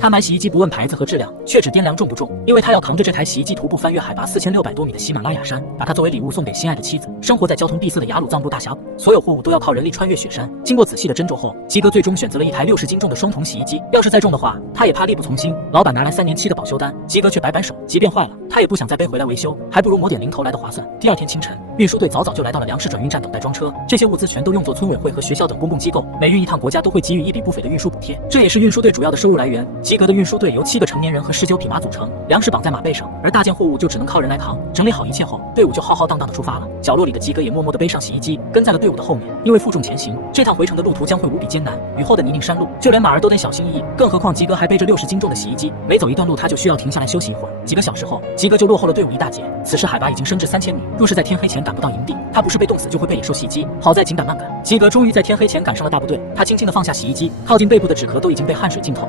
他买洗衣机不问牌子和质量，却只掂量重不重，因为他要扛着这台洗衣机徒步翻越海拔4600多米的喜马拉雅山，把它作为礼物送给心爱的妻子。生活在交通闭塞的雅鲁藏布大峡谷，所有货物都要靠人力穿越雪山。经过仔细的斟酌后，基哥最终选择了一台60斤重的双筒洗衣机。要是再重的话，他也怕力不从心。老板拿来3年期的保修单，基哥却摆手，即便坏了，他也不想再背回来维修，还不如抹点零头来的划算。第二天清晨，运输队早早就来到了粮食转运站等待装车，这些物资全都用作村委会和学校等公共机构，每运一趟国家都会给予一笔不菲的运输补贴，这也是运输队主要的收入来源。基格的运输队由7个成年人和19匹马组成，粮食绑在马背上，而大件货物就只能靠人来扛。整理好一切后，队伍就浩浩荡荡的出发了。角落里的基哥也默默地背上洗衣机，跟在了队伍的后面。因为负重前行，这趟回程的路途将会无比艰难，雨后的泥泞山路，就连马儿都得小心翼翼，更何况基哥还背着60斤重的洗衣机，每走一段路他就需要停下来休息一会儿。几个小时后，基哥就落后了队伍一大截。此时海拔已经升至3000米，若是在天黑前赶不到营地，他不是被冻死就会被野兽袭击。好在紧赶慢赶，基哥终于在天黑前赶上了大部队。他轻轻地放下洗衣机，靠近背部的纸壳都已经被汗水浸透。